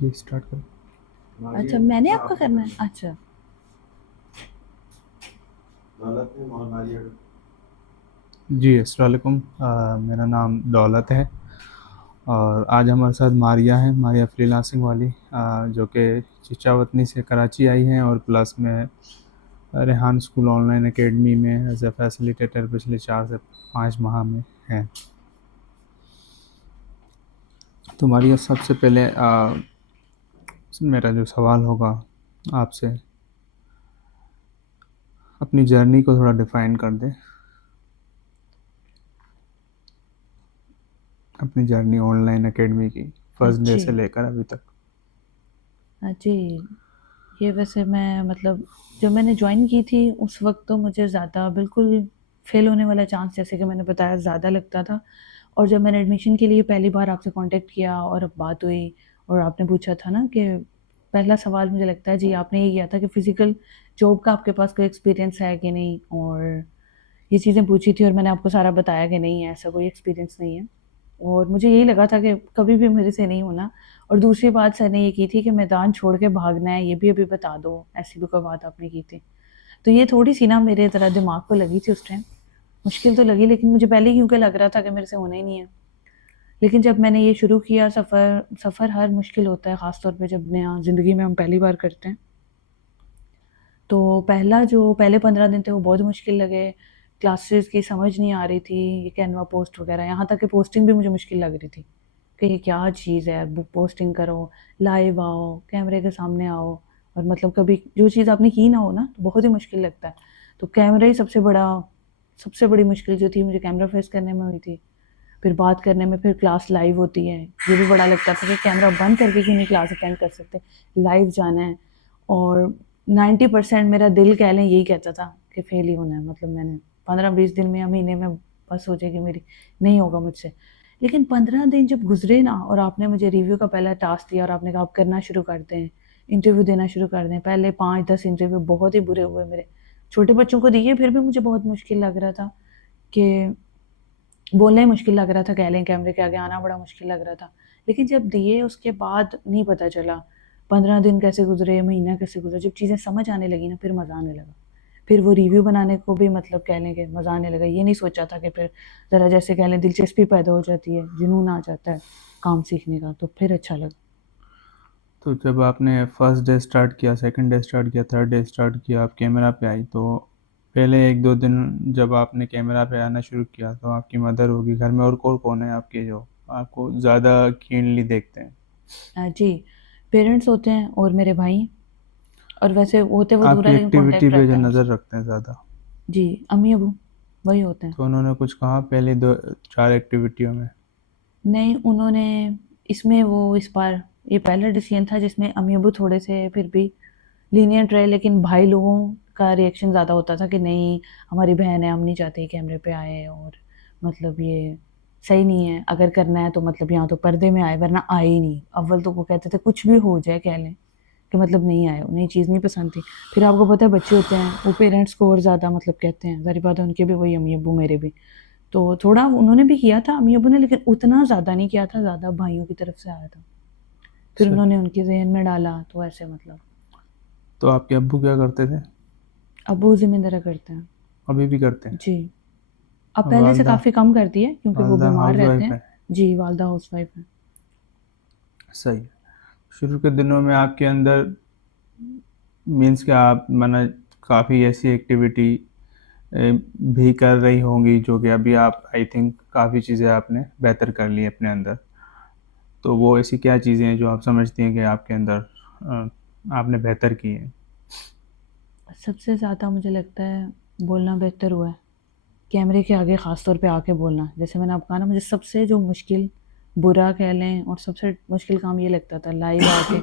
जी start करें। अच्छा, मैंने आपका करना है? अच्छा। जी अस्सलाम वालेकुम। मेरा नाम दौलत है और आज हमारे साथ मारिया है, मारिया फ्रीलांसिंग वाली, जो कि चिचावतनी से कराची आई हैं और प्लस में रेहान स्कूल ऑनलाइन एकेडमी में एज ए फैसिलिटेटर पिछले 4 से 5 माह में हैं। तो मारिया, सबसे पहले मेरा जो सवाल होगा आपसे, अपनी जर्नी को थोड़ा डिफ़ाइन कर दें, अपनी जर्नी ऑनलाइन एकेडमी की फर्स्ट डे जी। से लेकर अभी तक। जी, ये वैसे मैं मतलब जब मैंने ज्वाइन की थी उस वक्त तो मुझे ज़्यादा बिल्कुल फेल होने वाला चांस, जैसे कि मैंने बताया, ज़्यादा लगता था। और जब मैंने एडमिशन के लिए पहली बार आपसे कांटेक्ट किया और अब बात हुई और आपने पूछा था ना कि पहला सवाल मुझे लगता है जी आपने ये किया था कि फ़िज़िकल जॉब का आपके पास कोई एक्सपीरियंस है कि नहीं, और ये चीज़ें पूछी थी और मैंने आपको सारा बताया कि नहीं है, ऐसा कोई एक्सपीरियंस नहीं है। और मुझे यही लगा था कि कभी भी मेरे से नहीं होना। और दूसरी बात सर ने ये की थी कि मैदान छोड़ के भागना है, ये भी अभी बता दो, ऐसी भी कोई बात आपने की थी। तो ये थोड़ी-सी ना मेरे ज़रा दिमाग को लगी थी उस टाइम। मुश्किल तो लगी, लेकिन मुझे पहले ही क्योंकि लग रहा था कि मेरे से होना ही नहीं है। लेकिन जब मैंने ये शुरू किया सफ़र, सफ़र हर मुश्किल होता है, ख़ास तौर पे जब नया ज़िंदगी में हम पहली बार करते हैं। तो पहले 15 दिन थे वो बहुत मुश्किल लगे। क्लासेस की समझ नहीं आ रही थी, ये कैनवा पोस्ट वगैरह, यहाँ तक कि पोस्टिंग भी मुझे मुश्किल लग रही थी कि ये क्या चीज़ है, बुक पोस्टिंग करो, लाइव आओ, कैमरे के सामने आओ। और मतलब कभी जो चीज़ आपने की ना हो ना, तो बहुत ही मुश्किल लगता है। तो कैमरा ही सबसे बड़ी मुश्किल जो थी मुझे कैमरा फेस करने में हुई थी। फिर बात करने में, फिर क्लास लाइव होती है, ये भी बड़ा लगता था कि कैमरा बंद करके क्यों नहीं क्लास अटेंड कर सकते, लाइव जाना है। और 90% मेरा दिल कह लें यही कहता था कि फेल ही होना है, मतलब मैंने 15-20 दिन में या महीने में बस हो जाएगी मेरी, नहीं होगा मुझसे। लेकिन 15 दिन जब गुजरे ना और आपने मुझे रिव्यू का पहला टास्क दिया और आपने कहा आप करना शुरू कर दें, इंटरव्यू देना शुरू कर दें, पहले 5-10 इंटरव्यू बहुत ही बुरे हुए मेरे, छोटे बच्चों को दिए फिर भी मुझे बहुत मुश्किल लग रहा था कि बोलना ही मुश्किल लग रहा था, कह लें कैमरे के आगे आना बड़ा मुश्किल लग रहा था। लेकिन जब दिए उसके बाद नहीं पता चला 15 दिन कैसे गुजरे, महीना कैसे गुजरा, जब चीज़ें समझ आने लगी ना फिर मज़ा आने लगा। फिर वो रिव्यू बनाने को भी मतलब कह लें कि मज़ा आने लगा। ये नहीं सोचा था कि फिर ज़रा जैसे कह लें दिलचस्पी पैदा हो जाती है, जुनून आ जाता है काम सीखने का, तो फिर अच्छा लगा। तो जब आपने फर्स्ट डे स्टार्ट किया, सेकंड डे स्टार्ट किया, थर्ड डे स्टार्ट किया, आप कैमरा पे आई, तो पहले 1-2 दिन जब आपने कैमरा पे आना शुरू किया तो आपकी मदर होगी घर में, और कौन है आपके जो आपको ज़्यादा कीनली देखते हैं? जी, पेरेंट्स होते हैं और मेरे भाई, और वैसे होते वो दूर आपकी है लेकिन एक्टिविटी कॉन्टैक्ट पे जो रहता है नज़र हमसे। रखते हैं ज़्यादा? जी, अम्मी-अब्बू वही होते हैं। तो उन्होंने कुछ कहा पहली 2-4 एक्टिविटियों में? नहीं, उन्होंने इसमें वो इस बार ये पहला डिसीजन था जिसमें अम्मी-अब्बू थोड़े से फिर भी लीनिएंट रहे, लेकिन भाई लोगों का रिएक्शन ज़्यादा होता था कि नहीं, हमारी बहन है, हम नहीं चाहते कैमरे पे आए, और मतलब ये सही नहीं है, अगर करना है तो मतलब यहाँ तो पर्दे में आए, वरना आए ही नहीं। अव्वल तो वो कहते थे कुछ भी हो जाए कह लें कि मतलब नहीं आए, उन्हें चीज़ नहीं पसंद थी। फिर आपको पता है बच्चे होते हैं, वो पेरेंट्स को और ज़्यादा मतलब कहते हैं, ज़ाहिर बात है उनके भी वही अम्मी-अब्बू, मेरे भी। तो थोड़ा उन्होंने भी किया था अम्मी-अब्बू ने, लेकिन उतना ज़्यादा नहीं किया था, ज़्यादा भाइयों की तरफ से आया था। फिर सही। उन्होंने उनके ज़हन में डाला तो ऐसे मतलब। तो आपके अब्बू क्या करते थे? अब्बू ज़िम्मेदारी करते हैं। अभी भी करते हैं? जी। अब और पहले से वालदा? काफ़ी कम कर दिए क्योंकि वो वालदा बीमार हाउस रहते वाइफ हैं। है? जी, वालदा हाउसवाइफ़ हैं। सही। शुरू के दिनों में आपके अंदर मीन्स कि आप माना काफ़ी ऐसी एक्टिविटी भी कर रही होंगी जो कि अभी आप आई थिंक काफ़ी चीज़ें आपने बेहतर कर ली अपने अंदर। तो वो ऐसी क्या चीज़ें हैं जो आप समझती हैं कि आपके अंदर आपने बेहतर की हैं? सबसे ज़्यादा मुझे लगता है बोलना बेहतर हुआ है। कैमरे के आगे ख़ास तौर पे आके बोलना। जैसे मैंने आपको कहा ना, मुझे सबसे जो मुश्किल, बुरा कह लें, और सबसे मुश्किल काम ये लगता था लाइव आके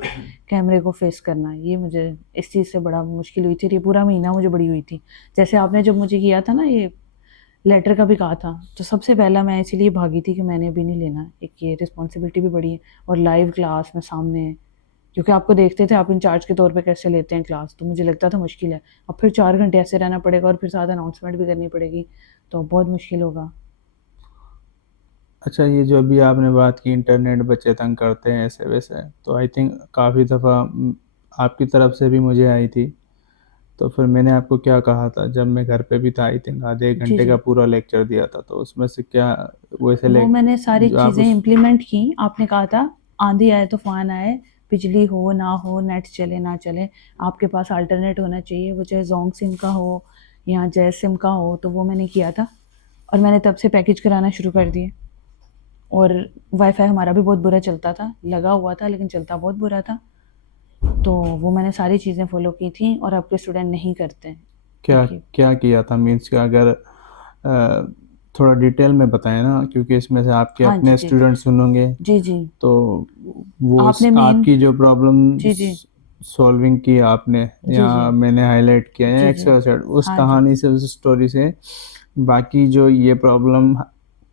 कैमरे को फ़ेस करना। ये मुझे इस चीज़ से बड़ा मुश्किल हुई थी। ये पूरा महीना मुझे बड़ी हुई थी। जैसे आपने जब मुझे किया था ना ये लेटर का भी कहा था, तो सबसे पहला मैं इसीलिए भागी थी कि मैंने अभी नहीं लेना। एक ये रिस्पॉन्सिबिलिटी भी बड़ी है और लाइव क्लास में सामने, क्योंकि आपको देखते थे आप इंचार्ज के तौर पे कैसे लेते हैं क्लास, तो मुझे लगता था मुश्किल है। अब फिर 4 घंटे ऐसे रहना पड़ेगा और फिर साथ अनाउंसमेंट भी करनी पड़ेगी, तो बहुत मुश्किल होगा। अच्छा, ये जो अभी आपने बात की इंटरनेट बच्चे तंग करते हैं ऐसे वैसे, तो आई थिंक काफ़ी दफ़ा आपकी तरफ से भी मुझे आई थी। तो फिर मैंने आपको क्या कहा था जब मैं घर पे भी था, आई थिंक आधे 1 जी, घंटे का जी। पूरा लेक्चर दिया था, तो उसमें से क्या वैसे वो मैंने सारी जो आप चीज़ें उस इम्प्लीमेंट की। आपने कहा था आंधी आए तूफान आए, बिजली हो ना हो, नेट चले ना चले, आपके पास अल्टरनेट होना चाहिए, वो चाहे जोंग सिम का हो या जय सिम का हो। तो वो मैंने किया था और मैंने तब से पैकेज कराना शुरू कर दिए। और वाईफाई हमारा भी बहुत बुरा चलता था, लगा हुआ था लेकिन चलता बहुत बुरा था। तो वो मैंने सारी चीज़ें फॉलो की थी और अब के स्टूडेंट नहीं करते हैं, क्या क्योंकि क्या किया था, मीन्स कि अगर थोड़ा डिटेल में बताएं ना, क्योंकि इसमें से आपके हाँ जी, अपने जी, स्टूडेंट सुनेंगे, जी, जी। तो वो आपने मेन, आपकी जो प्रॉब्लम जी, जी, सॉल्विंग की आपने जी, या जी, मैंने हाईलाइट किया है जी, एक्स जी, वाई जेड, उस हाँ जी, कहानी से उस स्टोरी से बाकी जो ये प्रॉब्लम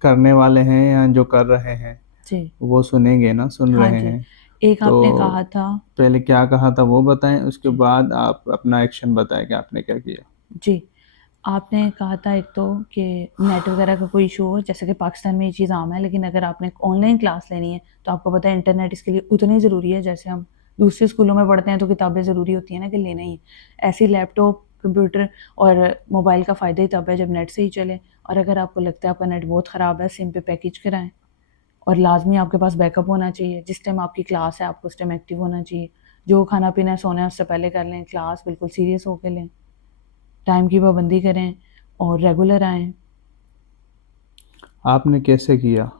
करने वाले हैं या जो कर रहे हैं जी, वो सुनेंगे ना, सुन हाँ रहे जी। हैं। एक तो आपने कहा था, पहले क्या कहा था वो बताएं, उसके जी, बाद आप अपना एक्शन बताएं कि आपने क्या किया। जी। आपने कहा था एक तो कि नेट वगैरह का कोई इशू हो, जैसे कि पाकिस्तान में ये चीज़ आम है, लेकिन अगर आपने ऑनलाइन क्लास लेनी है तो आपको पता है इंटरनेट इसके लिए उतनी ज़रूरी है जैसे हम दूसरे स्कूलों में पढ़ते हैं तो किताबें ज़रूरी होती हैं ना कि लेना ही है। ऐसे ही लैपटॉप, कंप्यूटर और मोबाइल का फ़ायदा ही तब है जब नेट से ही चले। और अगर आपको लगता है आपका नेट बहुत ख़राब है, सिम पे पैकेज कराएं। और लाजमी आपके पास बैकअप होना चाहिए, जिस टाइम आपकी क्लास है आपको उस टाइम एक्टिव होना चाहिए। जो खाना पीना है सोना है उससे पहले कर लें, क्लास बिल्कुल सीरियस होकर लें, टाइम की पाबंदी करें और रेगुलर आएँ। आपने कैसे किया,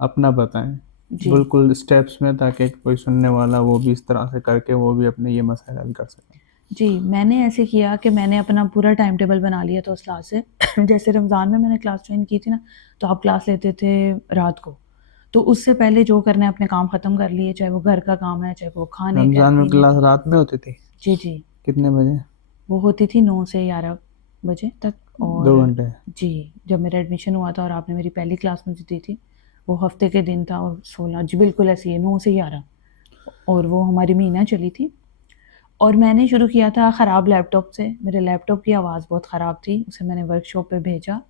अपना बताएं जी, बिल्कुल स्टेप्स में, ताकि कोई सुनने वाला वो भी इस तरह से करके वो भी अपने ये मसाइल हल कर सके। जी, मैंने ऐसे किया कि मैंने अपना पूरा टाइम टेबल बना लिया था उस क्लास से। जैसे रमज़ान में मैंने क्लास जॉइन की थी ना, तो आप क्लास लेते थे रात को। तो उससे पहले जो करना है अपने काम ख़त्म कर लिए, चाहे वो घर का काम है, चाहे वो खाने का है, रमज़ान में पीने क्लास का। रात में होती थी? जी, जी। कितने बजे? वो होती थी 9 से 11 बजे तक। दो और घंटे जी, जब मेरा एडमिशन हुआ था और आपने मेरी पहली क्लास मुझे दी थी, वो हफ़्ते के दिन था और 16 जी बिल्कुल ऐसे ही है 9 से 11। और वो हमारी महीना चली थी। और मैंने शुरू किया था ख़राब लैपटॉप से। मेरे लैपटॉप की आवाज़ बहुत ख़राब थी, उसे मैंने वर्कशॉप पे भेजा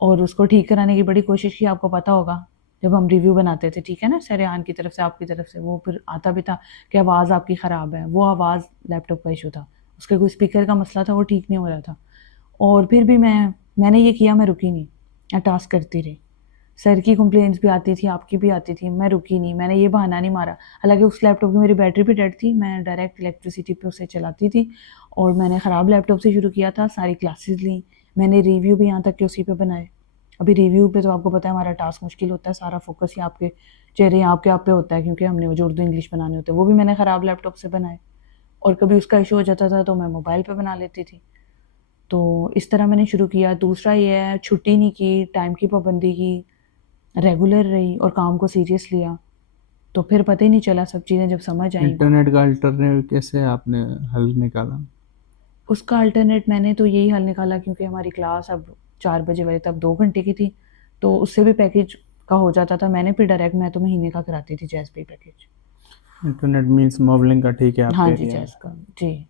और उसको ठीक कराने की बड़ी कोशिश की। आपको पता होगा जब हम रिव्यू बनाते थे, ठीक है ना, सरेआन की तरफ से, आपकी तरफ से, वो फिर आता भी था कि आवाज़ आपकी ख़राब है। वो आवाज़ लैपटॉप का इशू था, उसके कोई स्पीकर का मसला था, वो ठीक नहीं हो रहा था। और फिर भी मैंने ये किया, मैं रुकी नहीं, मैं टास्क करती रही। सर की कंप्लेंट्स भी आती थी, आपकी भी आती थी, मैं रुकी नहीं, मैंने ये बहाना नहीं मारा। हालाँकि उस लैपटॉप की मेरी बैटरी भी डेड थी, मैं डायरेक्ट इलेक्ट्रिसिटी पे उसे चलाती थी और मैंने ख़राब लैपटॉप से शुरू किया था, सारी क्लासेस लीं, मैंने रिव्यू भी यहाँ तक कि उसी पे बनाए। अभी रिव्यू पे तो आपको पता है हमारा टास्क मुश्किल होता है, सारा फ़ोकस ही आपके चेहरे आपके आप पे होता है, क्योंकि हमने वो जो उर्दू इंग्लिश बनाने होते हैं, वो भी मैंने ख़राब लैपटॉप से बनाए। और कभी उसका इशू हो जाता था तो मैं मोबाइल पे बना लेती थी। तो इस तरह मैंने शुरू किया। दूसरा ये है, छुट्टी नहीं की, टाइम की पाबंदी की, रेगुलर रही और काम को सीरियस लिया। तो फिर पता ही नहीं चला, सब चीज़ें जब समझ आईं। इंटरनेट का अल्टरनेटिव कैसे आपने हल निकाला? उसका अल्टरनेट मैंने तो यही हल निकाला, क्योंकि हमारी क्लास अब 4 बजे वाली तब 2 घंटे की थी, तो उससे भी पैकेज का हो जाता था। मैंने फिर डायरेक्ट मैं तो महीने का कराती थी जैज़ पे पैकेज। इंटरनेट मीन्स मोबलिंग का, ठीक है, हाँ आपके जी, एरिया में? जैज़ का। जी।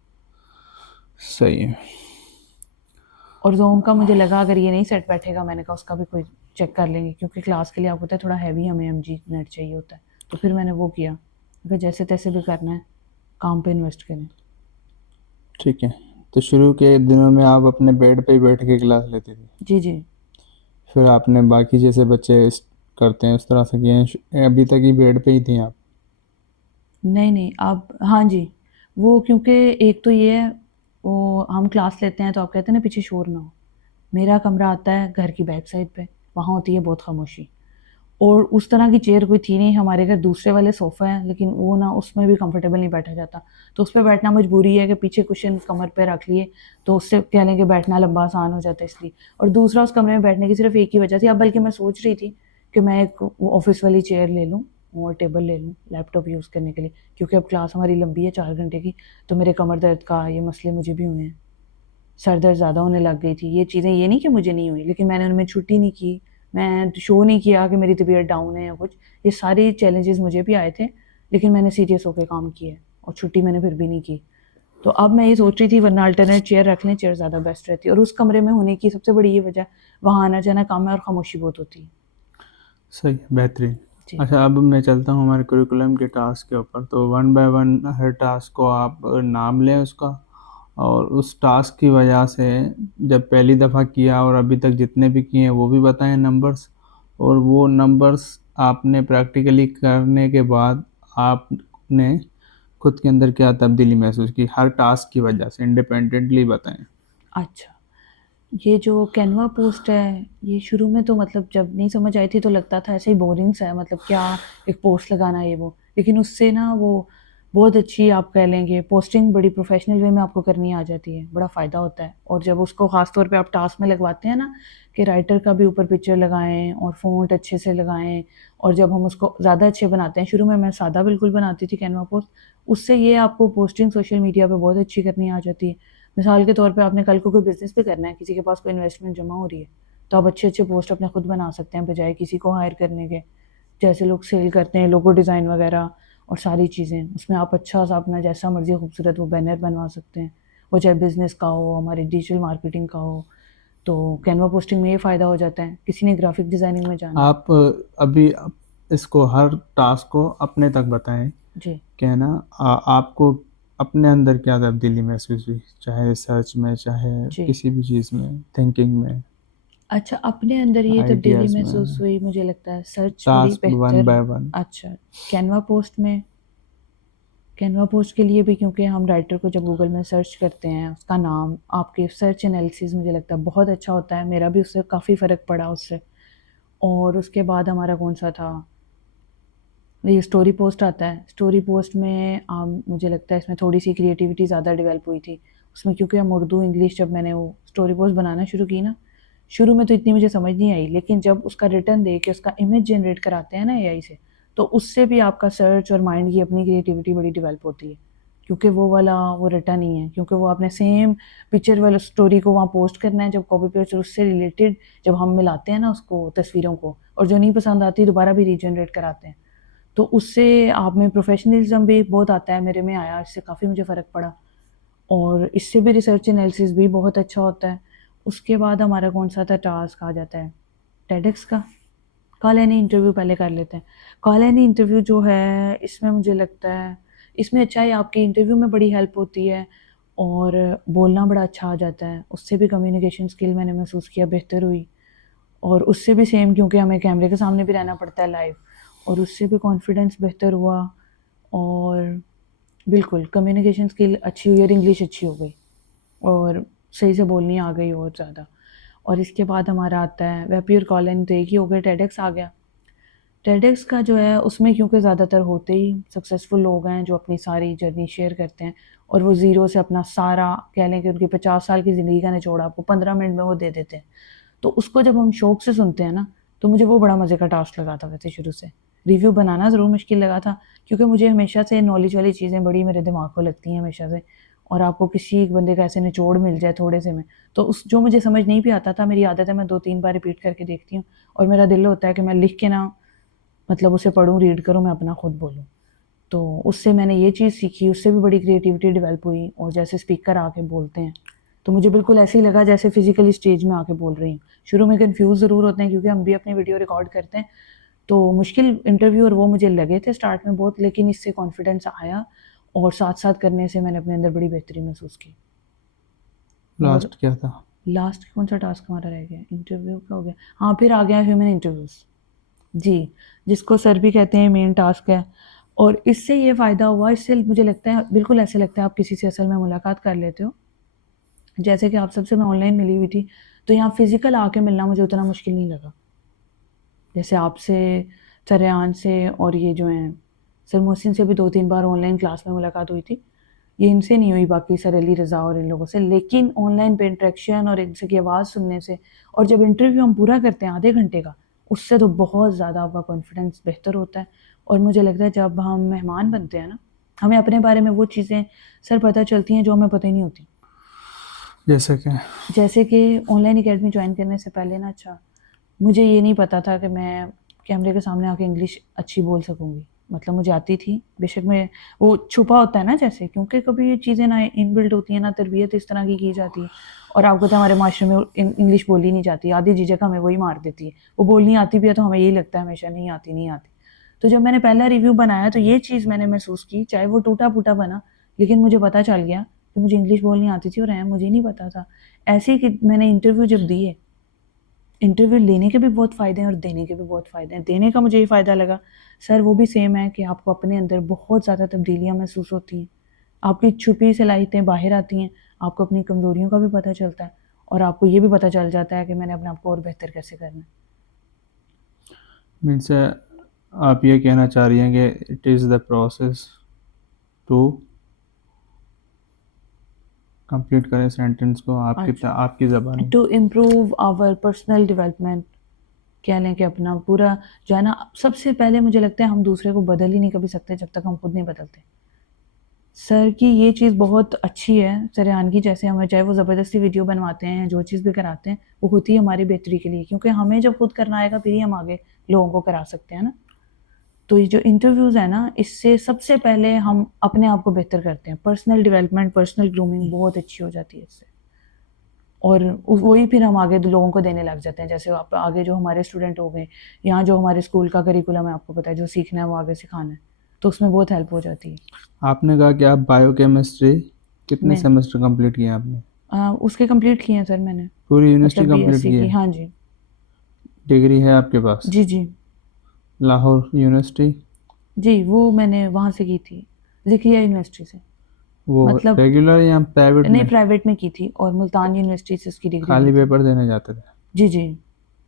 सही है। और ज़ोम का मुझे लगा अगर ये नहीं सेट बैठेगा, मैंने कहा उसका भी कोई चेक कर लेंगे, क्योंकि क्लास के लिए आपको पता है थोड़ा हैवी हमें एमजी नेट चाहिए होता है। तो फिर मैंने वो किया, अगर जैसे तैसे भी करना है, काम पे इन्वेस्ट करें। ठीक है, तो शुरू के दिनों में आप अपने बेड पे ही बैठ के क्लास लेती थी, जी, जी। फिर आपने बाकी जैसे बच्चे करते हैं उस तरह से किए हैं, अभी तक ही बेड पे ही थी आप? नहीं, नहीं, अब हाँ जी, वो क्योंकि एक तो ये है, वो हम क्लास लेते हैं तो आप कहते हैं ना पीछे शोर ना हो। मेरा कमरा आता है घर की बैक साइड पे, वहाँ होती है बहुत खामोशी। और उस तरह की चेयर कोई थी नहीं, हमारे घर दूसरे वाले सोफ़ा है, लेकिन वो ना उसमें भी कंफर्टेबल नहीं बैठा जाता। तो उस पे बैठना मजबूरी है कि पीछे कुशन कमर पे रख लिए, तो उससे कह लें कि बैठना लंबा आसान हो जाता है इसलिए। और दूसरा, उस कमरे में बैठने की सिर्फ़ एक ही वजह थी। अब बल्कि मैं सोच रही थी कि मैं एक वो ऑफ़िस वाली चेयर ले लूँ और टेबल ले लूँ लैपटॉप यूज़ करने के लिए, क्योंकि अब क्लास हमारी लंबी है 4 घंटे की, तो मेरे कमर दर्द का ये मसले मुझे भी हुए हैं। सर दर्द ज़्यादा होने लग गई थी। ये चीज़ें, ये नहीं कि मुझे नहीं हुई, लेकिन मैंने उनमें छुट्टी नहीं की, मैं शो नहीं किया कि मेरी तबीयत डाउन है या कुछ। ये सारी चैलेंजेस मुझे भी आए थे, लेकिन मैंने सीरियस होकर काम किया और छुट्टी मैंने फिर भी नहीं की। तो अब मैं ये सोच रही थी वरना अल्टरनेट चेयर रख लें, चेयर ज़्यादा बेस्ट रहती है। और उस कमरे में होने की सबसे बड़ी ये वजह, वहाँ आना जाना कम है और खामोशी बहुत होती है। सही है, बेहतरीन। जी। अच्छा, अब मैं चलता हूँ हमारे करिकुलम के टास्क के ऊपर। तो one by one her task को आप नाम लें उसका, और उस टास्क की वजह से जब पहली दफ़ा किया और अभी तक जितने भी किए हैं वो भी बताएं नंबर्स। और वो नंबर्स आपने प्रैक्टिकली करने के बाद आपने खुद के अंदर क्या तब्दीली महसूस की, हर टास्क की वजह से इंडिपेंडेंटली बताएं। अच्छा, ये जो कैनवा पोस्ट है, ये शुरू में तो मतलब जब नहीं समझ आई थी तो लगता था ऐसे ही बोरिंग सा है, मतलब क्या एक पोस्ट लगाना ये वो। लेकिन उससे ना वो बहुत अच्छी, आप कह लेंगे, पोस्टिंग बड़ी प्रोफेशनल वे में आपको करनी आ जाती है, बड़ा फ़ायदा होता है। और जब उसको ख़ास तौर पे आप टास्क में लगवाते हैं ना, कि राइटर का भी ऊपर पिक्चर लगाएँ और फ़ॉन्ट अच्छे से लगाएँ, और जब हम उसको ज़्यादा अच्छे बनाते हैं, शुरू में मैं सादा बिल्कुल बनाती थी कैनवा पोस्ट, उससे ये आपको पोस्टिंग सोशल मीडिया पे बहुत अच्छी करनी आ जाती है। मिसाल के तौर पे आपने कल को कोई बिज़नेस भी करना है, किसी के पास कोई इन्वेस्टमेंट जमा हो रही है, तो आप अच्छे-अच्छे पोस्ट अपने खुद बना सकते हैं बजाय किसी को हायर करने के। जैसे लोग सेल करते हैं, लोगो डिज़ाइन वगैरह और सारी चीज़ें, उसमें आप अच्छा-सा अपना जैसा मर्ज़ी खूबसूरत वो बैनर बनवा सकते हैं। वो चाहे बिज़नेस का हो, हमारी डिजिटल मार्केटिंग का हो, तो कैनवा पोस्टिंग में ये फ़ायदा हो जाता है। किसी ने ग्राफ़िक डिज़ाइनिंग में जाना है। आप अभी इसको हर टास्क को अपने तक बताएं। जी, कहना आपको अपने अंदर क्या तब्दीली महसूस हुई, चाहे रिसर्च में, चाहे जी। किसी भी चीज़ में, थिंकिंग में, अच्छा, अपने अंदर ये तब्दीली आइडियाज़ महसूस में, हुई, मुझे लगता है सर्च बड़ी टास्क वन बेहतर। By one. अच्छा, कैनवा पोस्ट में, कैनवा पोस्ट के लिए भी, क्योंकि हम राइटर को जब गूगल में सर्च करते हैं, उसका नाम, आपके सर्च एनालिसिस मुझे लगता है बहुत अच्छा होता है। मेरा भी उससे काफ़ी फ़र्क पड़ा उससे। और उसके बाद हमारा कौन-सा था, ये स्टोरी पोस्ट आता है। स्टोरी पोस्ट में मुझे लगता है इसमें थोड़ी-सी क्रिएटिविटी ज़्यादा डेवलप हुई थी। उसमें क्योंकि हम उर्दू, इंग्लिश, जब मैंने वो स्टोरी पोस्ट बनाना शुरू की ना, शुरू में तो इतनी मुझे समझ नहीं आई, लेकिन जब उसका रिटर्न दे के उसका इमेज जनरेट कराते हैं ना एआई से, तो उससे भी आपका सर्च और माइंड की अपनी क्रिएटिविटी बड़ी डेवलप होती है। क्योंकि वो वाला वो रटा नहीं है, क्योंकि वो आपने सेम पिक्चर वाला स्टोरी को वहाँ पोस्ट करना है, जब कॉपी पेस्ट उससे रिलेटेड जब हम मिलाते हैं ना उसको, तस्वीरों को, और जो नहीं पसंद आती दोबारा भी रीजनरेट कराते हैं, तो उससे आप में प्रोफेशनलिज्म भी बहुत आता है, मेरे में आया, इससे काफ़ी मुझे फ़र्क पड़ा। और इससे भी रिसर्च एनालिसिस भी बहुत अच्छा होता है। उसके बाद हमारा कौन-सा था टास्क आ जाता है, टेडेक्स का। कॉल एनी इंटरव्यू पहले कर लेते हैं। कॉल एनी इंटरव्यू जो है, इसमें मुझे लगता है, इसमें अच्छा है आपकी इंटरव्यू में बड़ी हेल्प होती है, और बोलना बड़ा अच्छा आ जाता है। उससे भी कम्युनिकेशन स्किल मैंने महसूस किया बेहतर हुई। और उससे भी सेम, क्योंकि हमें कैमरे के सामने भी रहना पड़ता है लाइव, और उससे भी कॉन्फिडेंस बेहतर हुआ। और बिल्कुल कम्युनिकेशन स्किल अच्छी हुई और इंग्लिश अच्छी हो गई, और सही से बोलनी आ गई और ज़्यादा। और इसके बाद हमारा आता है वेब योर कॉलिंग, तो एक ही हो गया, टेडेक्स आ गया। टेडेक्स का जो है उसमें क्योंकि ज़्यादातर होते ही सक्सेसफुल लोग हैं जो अपनी सारी जर्नी शेयर करते हैं, और वो ज़ीरो से अपना सारा, कह लें कि उनकी 50 साल की ज़िंदगी का निचोड़ आपको 15 मिनट में वो दे देते हैं। तो उसको जब हम शौक से सुनते हैं ना, तो मुझे वो बड़ा मज़े का टास्क लगा था वैसे शुरू से। रिव्यू बनाना ज़रूर मुश्किल लगा था, क्योंकि मुझे हमेशा से नॉलेज वाली चीज़ें बड़ी मेरे दिमाग को लगती हैं हमेशा से, और आपको किसी एक बंदे का ऐसे निचोड़ मिल जाए थोड़े से में, तो उस जो मुझे समझ नहीं भी आता था, मेरी आदत है मैं 2-3 बार रिपीट करके देखती हूँ, और मेरा दिल होता है कि मैं लिख के ना, मतलब उसे पढूँ, रीड करूँ, मैं अपना खुद बोलूँ। तो उससे मैंने ये चीज़ सीखी, उससे भी बड़ी क्रिएटिविटी डेवलप हुई, और जैसे स्पीकर आके बोलते हैं, तो मुझे बिल्कुल ऐसे ही लगा जैसे फिज़िकली स्टेज में आके बोल रही हूँ। शुरू में कन्फ्यूज़ ज़रूर होते हैं, क्योंकि हम भी अपनी वीडियो रिकॉर्ड करते हैं, तो मुश्किल इंटरव्यू और वो मुझे लगे थे स्टार्ट में बहुत, लेकिन इससे कॉन्फिडेंस आया, और साथ-साथ करने से मैंने अपने अंदर बड़ी बेहतरी महसूस की। और लास्ट क्या था? लास्ट कौन-सा टास्क हमारा रह गया? इंटरव्यू का हो गया। हाँ, फिर आ गया ह्यूमन इंटरव्यूज़। जी, जिसको सर भी कहते हैं मेन टास्क है, और इससे ये फ़ायदा हुआ, इससे मुझे लगता है बिल्कुल ऐसे लगता है आप किसी से असल में मुलाकात कर लेते हो। जैसे कि आप सबसे मैं ऑनलाइन मिली हुई थी, तो यहाँ फ़िज़िकल आके मिलना मुझे उतना मुश्किल नहीं लगा। जैसे आपसे, सर रेहान से, और ये जो हैं सर मोहसिन से भी 2-3 बार ऑनलाइन क्लास में मुलाकात हुई थी। ये इनसे नहीं हुई, बाकी सर अली रज़ा और इन लोगों से, लेकिन ऑनलाइन पे इंटरेक्शन और इनसे की आवाज़ सुनने से, और जब इंटरव्यू हम पूरा करते हैं आधे घंटे का, उससे तो बहुत ज़्यादा आपका कॉन्फिडेंस बेहतर होता है। और मुझे लगता है जब हम मेहमान बनते हैं ना, हमें अपने बारे में वो चीज़ें सर पता चलती हैं जो हमें पता ही नहीं होती। जैसे कि जैसे कि ऑनलाइन अकेडमी ज्वाइन करने से पहले ना, अच्छा, मुझे ये नहीं पता था कि मैं कैमरे के सामने आके इंग्लिश अच्छी बोल सकूँगी। मतलब मुझे आती थी, बेशक मैं वो छुपा होता है ना जैसे, क्योंकि कभी ये चीज़ें ना इनबिल्ट होती है ना, तरबियत इस तरह की जाती है। और आपको पता है हमारे माशरे में इंग्लिश बोली नहीं जाती, आधी झिझक हमें वही मार देती है। वो बोलनी आती भी है तो हमें यही लगता है हमेशा नहीं आती नहीं आती। तो जब मैंने पहला रिव्यू बनाया तो ये चीज़ मैंने महसूस की, चाहे वो टूटा फूटा बना, लेकिन मुझे पता चल गया कि मुझे इंग्लिश बोलनी आती थी और मुझे नहीं पता था। ऐसे ही कि मैंने इंटरव्यू जब दिए, इंटरव्यू लेने के भी बहुत फ़ायदे हैं और देने के भी बहुत फ़ायदे हैं। देने का मुझे ये फ़ायदा लगा, सर वो भी सेम है कि आपको अपने अंदर बहुत ज़्यादा तब्दीलियाँ महसूस होती हैं, आपकी छुपी सलाहियतें बाहर आती हैं, आपको अपनी कमज़ोरियों का भी पता चलता है और आपको ये भी पता चल जाता है कि मैंने अपने आप को और बेहतर कैसे करना है। मीन्स आप ये कहना चाह रही हैं कि it is the process to complete करें सेंटेंस को आपकी ज़बानी। To improve our personal development, कह लें कि अपना पूरा जो है ना, सबसे पहले मुझे लगता है हम दूसरे को बदल ही नहीं कभी सकते जब तक हम खुद नहीं बदलते। सर की ये चीज़ बहुत अच्छी है, सरेआन की, जैसे हमें चाहे वो ज़बरदस्ती वीडियो बनवाते हैं, जो चीज़ भी कराते हैं वो होती है हमारी बेहतरी के लिए, क्योंकि हमें जब खुद करना आएगा फिर ही हम आगे लोगों को करा सकते हैं ना। तो ये जो इंटरव्यूज़ है ना, इससे सबसे पहले हम अपने आप को बेहतर करते हैं, पर्सनल डेवलपमेंट, पर्सनल ग्रूमिंग बहुत अच्छी हो जाती है इससे। और वही फिर हम आगे लोगों को देने लग जाते हैं। जैसे आप आगे जो हमारे स्टूडेंट हो गए, यहाँ जो हमारे स्कूल का करिकुलम है आपको पता है, जो सीखना है वो आगे सिखाना है, तो उसमें बहुत हेल्प हो जाती है। आपने कहा कि आप बायोकेमिस्ट्री कितने मैं सेमेस्टर कंप्लीट किए आपने? उसके कंप्लीट किए हैं सर मैंने, पूरी यूनिवर्सिटी मतलब कंप्लीट बीएससी की की। है? हाँ जी। डिग्री है आपके पास? जी जी। लाहौर यूनिवर्सिटी? जी वो मैंने वहाँ से की थी, ज़िक्रिया यूनिवर्सिटी से। वो मतलब रेगुलर या प्राइवेट नहीं, में? प्राइवेट में की थी और मुल्तान यूनिवर्सिटी से उसकी डिग्री ली खाली थी। पेपर देने जाते थे? जी जी।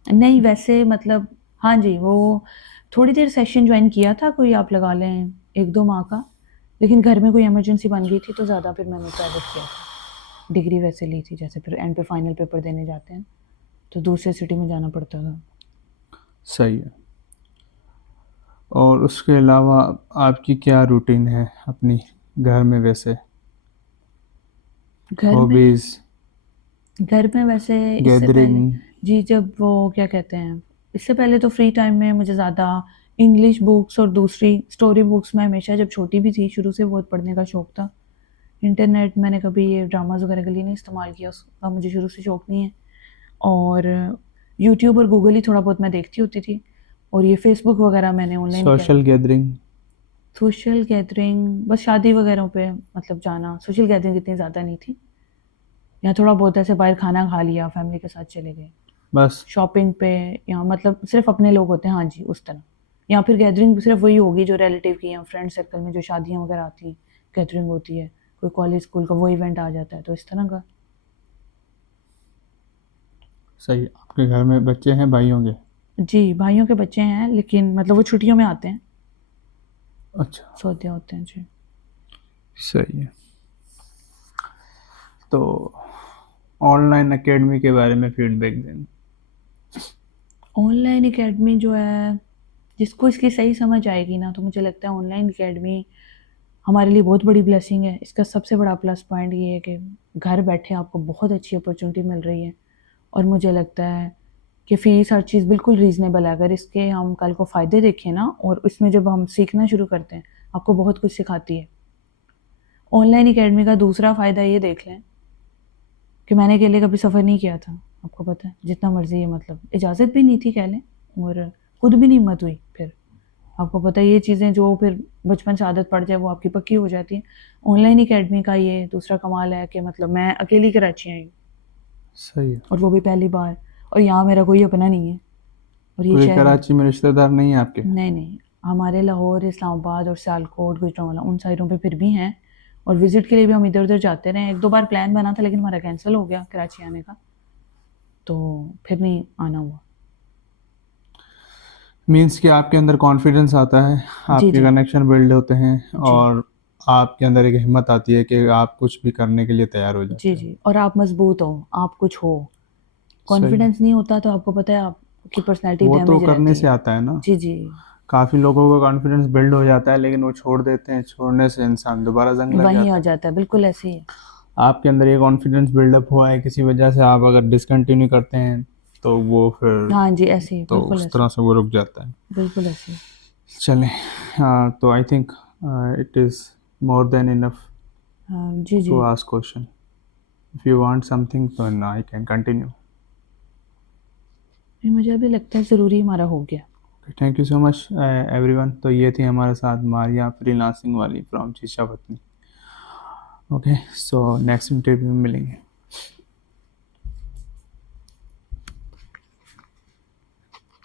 नहीं वैसे मतलब, हाँ जी, वो थोड़ी देर सेशन ज्वाइन किया था, कोई आप लगा लें 1-2 माह का, लेकिन घर में कोई इमरजेंसी बन गई थी तो ज़्यादा फिर मैंने प्राइवेट किया था। डिग्री वैसे ली थी, जैसे फिर एंड पे फाइनल पेपर देने जाते हैं तो दूसरे सिटी में जाना पड़ता था। सही है। और उसके अलावा आपकी क्या रूटीन है अपनी घर में वैसे? घर में हॉबीज़, घर में वैसे इससे पहले, गैदरिंग? जी जब वो क्या कहते हैं, इससे पहले तो फ्री टाइम में मुझे ज़्यादा इंग्लिश बुक्स और दूसरी स्टोरी बुक्स में हमेशा, जब छोटी भी थी शुरू से बहुत पढ़ने का शौक था। इंटरनेट मैंने कभी ये ड्रामाज वगैरह के लिए नहीं इस्तेमाल किया, उसका मुझे शुरू से शौक नहीं है। और यूट्यूब और गूगल ही थोड़ा बहुत मैं देखती होती थी। और ये फेसबुक वगैरह मैंने ऑनलाइन ही करा। Social gathering? सोशल गैदरिंग बस शादी वगैरह पे मतलब जाना, सोशल गैदरिंग इतनी ज़्यादा नहीं थी। या थोड़ा बहुत ऐसे बाहर खाना खा लिया, फैमिली के साथ चले गए बस? शॉपिंग पे, या मतलब सिर्फ अपने लोग होते हैं, हाँ जी उस तरह। या फिर गैदरिंग सिर्फ वही होगी जो रिलेटिव की या फ्रेंड सर्कल में जो शादियाँ वगैरह आती हैं, गैदरिंग होती है, कोई कॉलेज स्कूल का वो इवेंट आ जाता है, तो इस तरह का। सही है। आपके घर में बच्चे हैं, भाई होंगे? जी भाइयों के बच्चे हैं, लेकिन मतलब वो छुट्टियों में आते हैं, अच्छा, सोते होते हैं जी। सही है। तो ऑनलाइन एकेडमी के बारे में फीडबैक दें। ऑनलाइन एकेडमी जो है, जिसको इसकी सही समझ आएगी ना, तो मुझे लगता है ऑनलाइन एकेडमी हमारे लिए बहुत बड़ी ब्लेसिंग है। इसका सबसे बड़ा प्लस पॉइंट ये है कि घर बैठे आपको बहुत अच्छी अपॉर्चुनिटी मिल रही है। और मुझे लगता है कि फ़ीस हर चीज़ बिल्कुल रीज़नेबल है। अगर इसके हम कल को फ़ायदे देखें ना, और इसमें जब हम सीखना शुरू करते हैं, आपको बहुत कुछ सिखाती है। ऑनलाइन एकेडमी का दूसरा फ़ायदा ये देख लें कि मैंने अकेले कभी सफ़र नहीं किया था, आपको पता है, जितना मर्ज़ी है, मतलब इजाज़त भी नहीं थी कह लें, और खुद भी नहीं हिम्मत हुई फिर। आपको पता है ये चीज़ें जो फिर बचपन से आदत पड़ जाए वो आपकी पक्की हो जाती है। ऑनलाइन एकेडमी का ये दूसरा कमाल है कि मतलब मैं अकेली कराची आई हूँ, सही है। और वो भी पहली बार, और यहाँ मेरा कोई अपना नहीं है। और ये कोई शहर कराची में रिश्तेदार नहीं है आपके? नहीं नहीं, हमारे लाहौर, इस्लामाबाद और सियालकोट, गुजरांवाला उन साइडों पे फिर भी हैं। और विज़िट के लिए भी हम इधर उधर जाते रहे, 1-2 बार प्लान बना था लेकिन हमारा कैंसिल हो गया कराची आने का, तो फिर नहीं आना हुआ। मीन्स कि आपके अंदर कॉन्फिडेंस आता है, जी आपके जी। कनेक्शन बिल्ड होते हैं, जी और आपके अंदर एक हिम्मत आती है कि आप कुछ भी करने के लिए तैयार हो जी। जाते हैं। जी, और आप मजबूत हो, आप कुछ हो। सही है। कॉन्फिडेंस नहीं होता तो आपको पता है आपकी पर्सनैलिटी वो तो डैमेज करने रहती से है। आता है ना। जी जी। काफ़ी लोगों का कॉन्फिडेंस बिल्ड हो जाता है लेकिन वो छोड़ देते हैं, छोड़ने से इंसान दोबारा जंग लग वहीं जाता हो है। जाता है, बिल्कुल ऐसे ही है। आपके अंदर ये कॉन्फिडेंस बिल्डअप हुआ है किसी वजह से, आप अगर डिसकंटिन्यू करते हैं तो वो फिर हाँ जी, ऐसे ही, तो बिल्कुल उस ऐसे तरह ही, से वो रुक जाता है। बिल्कुल ऐसे ही। चलें, तो I think it is more than enough जी जी to ask question. If you want something, then I can continue. नहीं, मुझे अभी लगता है ज़रूरी हमारा हो गया। Thank you so much everyone. तो ये थी हमारे साथ मारिया फ्रीलांसिंग वाली फ्रॉम शीशापत्नी। ओके, सो नेक्स्ट इंटरव्यू में मिलेंगे।